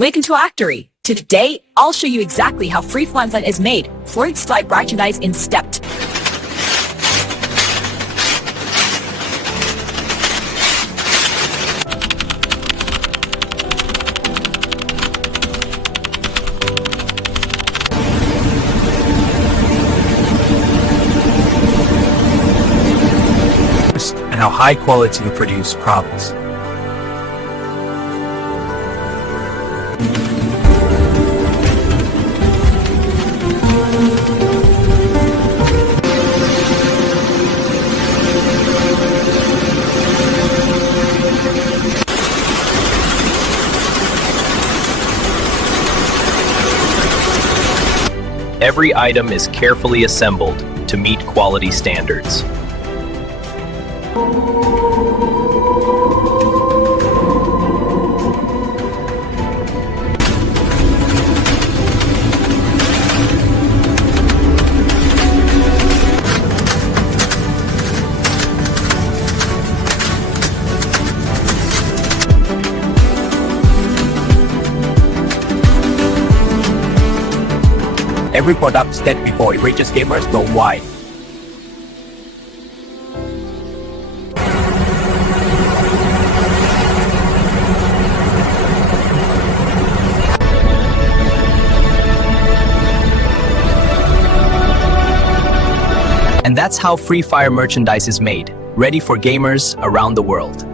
Welcome to Actory. Today, I'll show you exactly how free fun is made for its type merchandise in stepped. And how high quality you produce problems. Every item is carefully assembled to meet quality standards. Every product step before it reaches gamers worldwide. And that's how Free Fire merchandise is made, ready for gamers around the world.